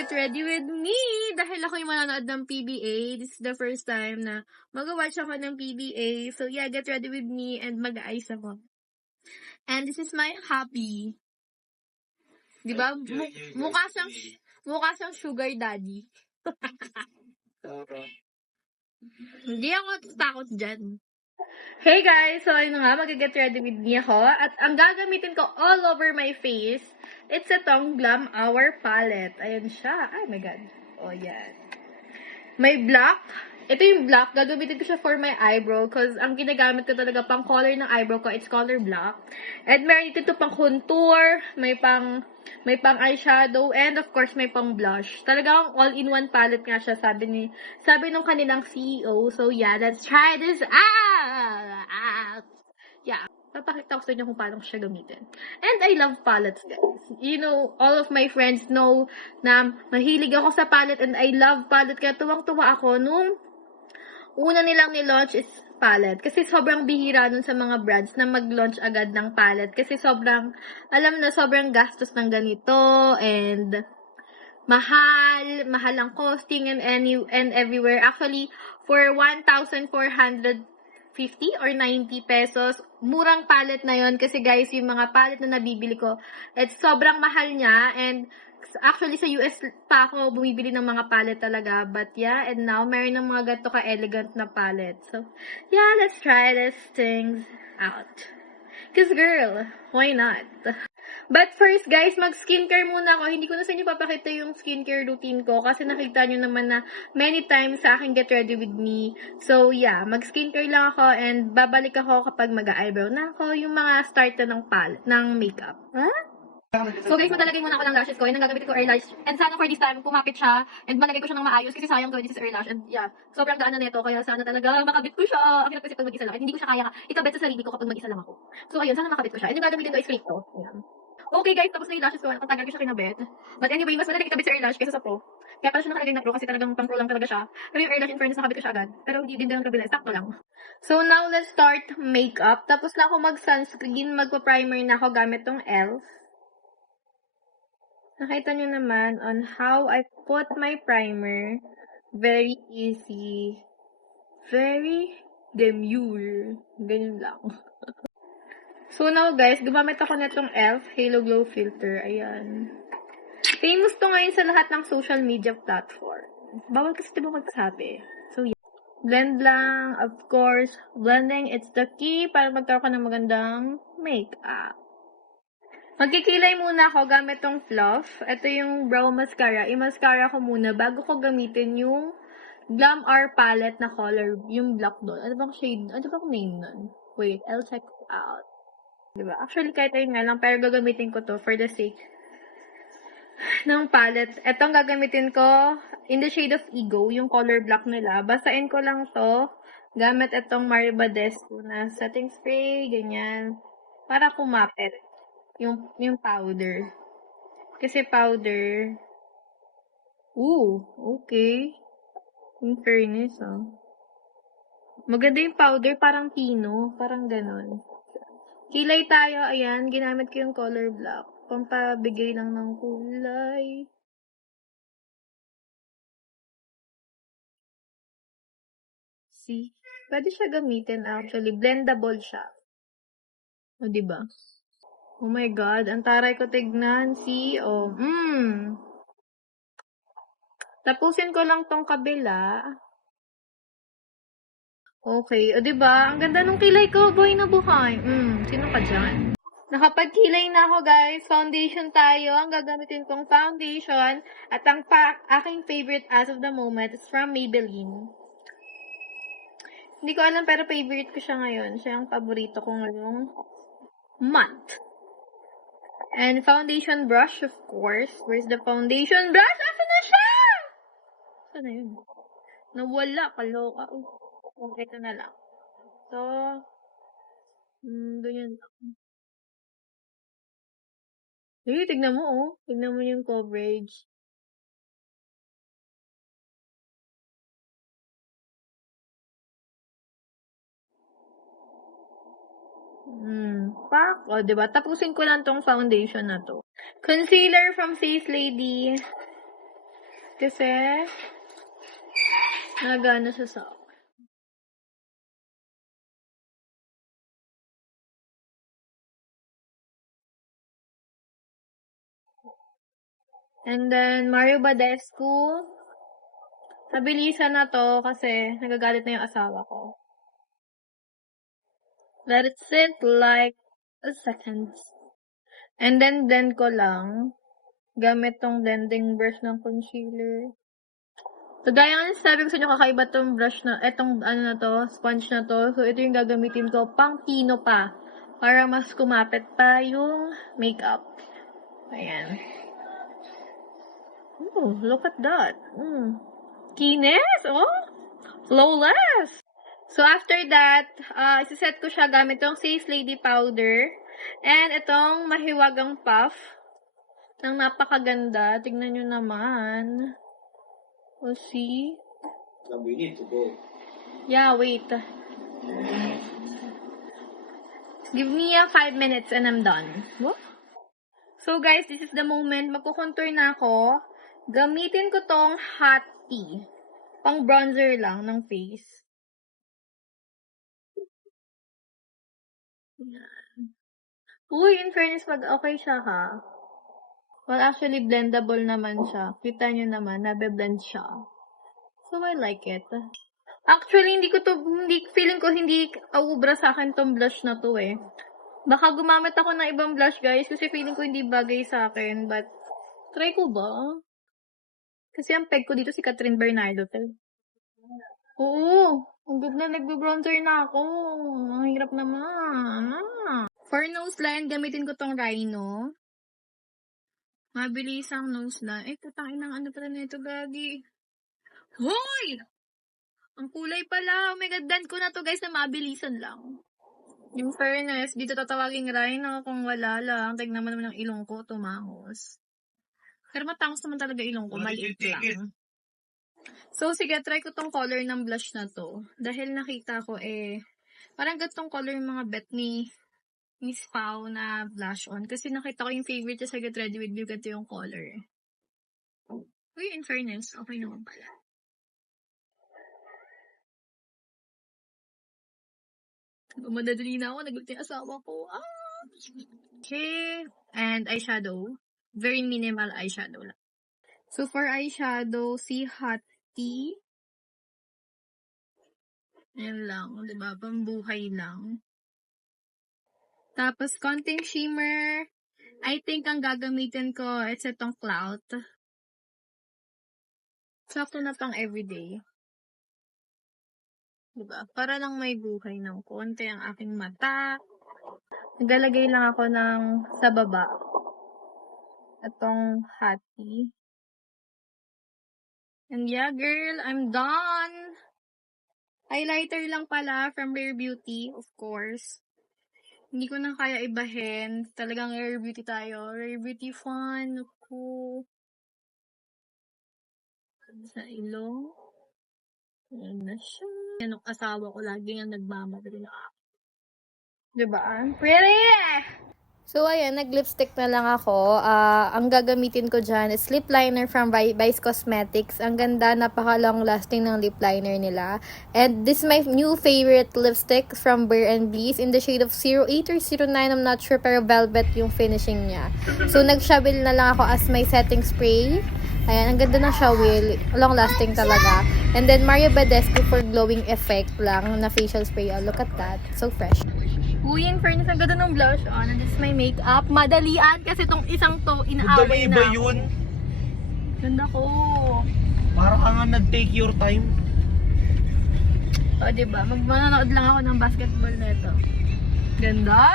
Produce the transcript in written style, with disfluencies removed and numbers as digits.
get ready with me! Dahil ako yung manonood ng PBA. This is the first time na mag-watch ako ng PBA. So yeah, get ready with me and mag-ayos ako. And this is my hobby. Diba? Mukha siyang sugar daddy. Hindi ako takot dyan. Hey guys! So ayun nga, mag-get ready with me ako. At ang gagamitin ko all over my face, it's itong Glam Hour palette. Ayan siya. Oh my god. Oh, yan. May black. Ito yung black. Gagamitin ko siya for my eyebrow because ang ginagamit ko talaga pang color ng eyebrow ko, it's color black. And meron dito pang contour, may pang eyeshadow, and of course, may pang blush. Talagang all-in-one palette nga siya, sabi nung kanilang CEO. So yeah, let's try this out! Yeah. Papakita ko sa inyo kung paano ko siya gamitin. And I love palettes, guys. You know, all of my friends know na mahilig ako sa palette and I love palette. Kaya tuwang-tuwa ako nung una nilang ni-launch is palette. Kasi sobrang bihira nun sa mga brands na mag-launch agad ng palette. Kasi sobrang gastos ng ganito and mahal ang costing and everywhere. Actually, for 1,450 or 90 pesos, murang palette na yon kasi guys, yung mga palette na nabibili ko, it's sobrang mahal niya and actually sa US pa ako bumibili ng mga palette talaga. But yeah, and now meron ng mga ganito ka-elegant na palette. So, yeah, let's try these things out. Cause girl, why not? But first, guys, mag-skincare muna ako. Hindi ko na sa inyo papakita yung skincare routine ko kasi nakita nyo naman na many times sa akin get ready with me. So, yeah, mag-skincare lang ako and babalik ako kapag mag-eyebrow na ako, yung mga start na ng makeup. Huh? So guys, matalagay muna ako ng lashes ko and ang gagamitin ko eyelash. And sana for this time, kumapit siya and malagay ko siya ng maayos kasi sayang gawin this is eyelash. And yeah, sobrang gaan na nito kaya sana talaga makabit ko siya. Ang hirap kasi pag mag-isa lang. Hindi ko siya kaya ikabit sa sarili ko kapag mag-isa lang ako. So ayun, sana makabit ko siya. And yung gagamitin ko is fake to. Ayan. Okay guys, tapos na yung lashes ko. Ang tagal ko siya kinabit. But anyway, mas madali ikabit sa eyelash kaysa sa pro. Kaya pala siya nakalagay na pro kasi talagang pang pro lang talaga siya. Pero yung eyelash in fairness nakabit ko siya agad. Pero hindi din ng kabila. Sakto lang. So now, let's start makeup. Tapos na ako mag-sunscreen. Magpa-primer na ako gamit tong e.l.f. Nakita nyo naman on how I put my primer. Very easy. Very demure. Ganyan lang. So now guys, gumamit ako nitong e.l.f. Halo Glow Filter. Ayan. Famous to ngayon sa lahat ng social media platform. Bawal kasi diba magsabi. So yeah. Blend lang. Of course, blending, it's the key para magkaroon ka ng magandang makeup. Magkikilay muna ako gamit tong fluff. Ito yung brow mascara. I-mascara ko muna bago ko gamitin yung Glam Hour palette na color. Yung black doon. Ano bang shade? Ano bang name nun? Wait, I'll check it out. Diba? Actually, kahit ayun nga lang, pero gagamitin ko to for the sake ng palette. Itong gagamitin ko in the shade of Ego, yung color black nila. Basain ko lang to gamit itong Mariba Desco na setting spray, ganyan. Para kumapit. Yung powder. Kasi powder. Okay. In fairness, maganda yung powder, parang pino. Parang ganon. Kilay tayo, ayan. Ginamit ko yung color black. Pampabigay lang ng kulay. See? Pwede siya gamitin actually. Blendable siya. O, diba? Oh my God, ang taray ko tignan. See? Tapusin ko lang tong kabila. Okay. O, diba? Ang ganda nung kilay ko. Boy na buhay. Sino ka dyan? Nakapagkilay na ako, guys. Foundation tayo. Ang gagamitin kong foundation. At ang aking favorite as of the moment is from Maybelline. Hindi ko alam, pero favorite ko siya ngayon. Siya ang paborito ko ngayong month. And foundation brush, of course. Where's the foundation brush? Asa na siya? Saan na yun? Nawala. Kaloka. Ito na lang. So, ganyan lang. Tignan mo, Tignan mo yung coverage. Diba? Tapusin ko lang tong foundation na to. Concealer from Face Lady. Kasi, nagana siya sa akin. And then, Mario Badescu. Nabilisan na to kasi nagagalit na yung asawa ko. Let it sit like a second. And then, blend ko lang. Gamit tong blending brush ng concealer. So, gaya nga sabi ko sa inyo, kakaiba tong brush na, etong ano na to, sponge na to. So, ito yung gagamitin ko, pang pino pa. Para mas kumapit pa yung makeup. Ayan. Oh, look at that. Kines, oh. Flawless. So, after that, isiset ko siya gamit tong Face Lady Powder. And itong mahiwagang puff. Nang napakaganda. Tignan nyo naman. We'll see. So we need to go. Yeah, wait. Give me 5 minutes and I'm done. What? So guys, this is the moment. Magkukontour na ako. Gamitin ko tong hot tea. Pang bronzer lang ng face. Yan. Uy, in fairness, okay siya ha. Well, actually, blendable naman siya. Kita nyo naman, nabe-blend siya. So, I like it. Actually, feeling ko hindi aubra sa akin tong blush na to eh. Baka gumamit ako ng ibang blush, guys, kasi feeling ko hindi bagay sa akin. But, try ko ba? Kasi ang peg ko dito si Catherine Bernardo. Oo, ang ganda, nagbe-bronzer na ako. Ang hirap naman. For nose line, gamitin ko tong Rhino. Mabilis ang nose line. Eh, putangin ng ano pala nito, gagi. Hoy! Ang kulay pala. Oh my God, dan ko na to, guys, na mabilisan lang. In fairness, dito tatawagin Rhino kung wala lang. Tignan mo naman ang ilong ko, tumangos. Pero matangos naman talaga ilong ko, maliit lang. So, sige, try ko tong color ng blush na to. Dahil nakita ko parang gatong color yung mga bet ni Miss Pao na blush on. Kasi nakita ko yung favorite niya sa Get Ready With Me. Ganito yung color. Uy, in fairness, okay naman pala. Madadali na ako. Nagulat yung asawa ko. Okay. And eyeshadow. Very minimal eyeshadow lang. So, for eyeshadow, si Hot Tea. Yan lang. Diba? Pambuhay lang. Tapos, konting shimmer. I think ang gagamitin ko, it's itong Clout. Sakto na pang everyday. Diba? Para lang may buhay ng konti ang aking mata. Nagalagay lang ako ng sa baba. Itong Hati. And yeah, girl, I'm done! Highlighter lang pala from Rare Beauty, of course. Hindi ko na kaya ibahin. Talagang Rare Beauty tayo. Rare Beauty fan ko. Sa ilong. Ayan na siya. Yan ang asawa ko. Lagi nga nagmamadali na ako. Diba? Pretty! So, ayan, nag-lipstick na lang ako. Ang gagamitin ko dyan is lip liner from Vice Cosmetics. Ang ganda, napaka-long lasting ng lip liner nila. And this is my new favorite lipstick from Bare & Bliss in the shade of 08 or 09. I'm not sure, pero velvet yung finishing niya. So, nag-shabil na lang ako as my setting spray. Ayan, ang ganda ng shabil. Long lasting talaga. And then, Mario Badescu for glowing effect lang na facial spray. Oh, look at that. So fresh. Uy, in fairness, ang ganda ng blush on. And this is my makeup. Madalian kasi itong isang to, inaaway na ako. Yun. Ganda ko. Para ka nga nag-take your time. O, diba? Manonood lang ako ng basketball nito. Ganda!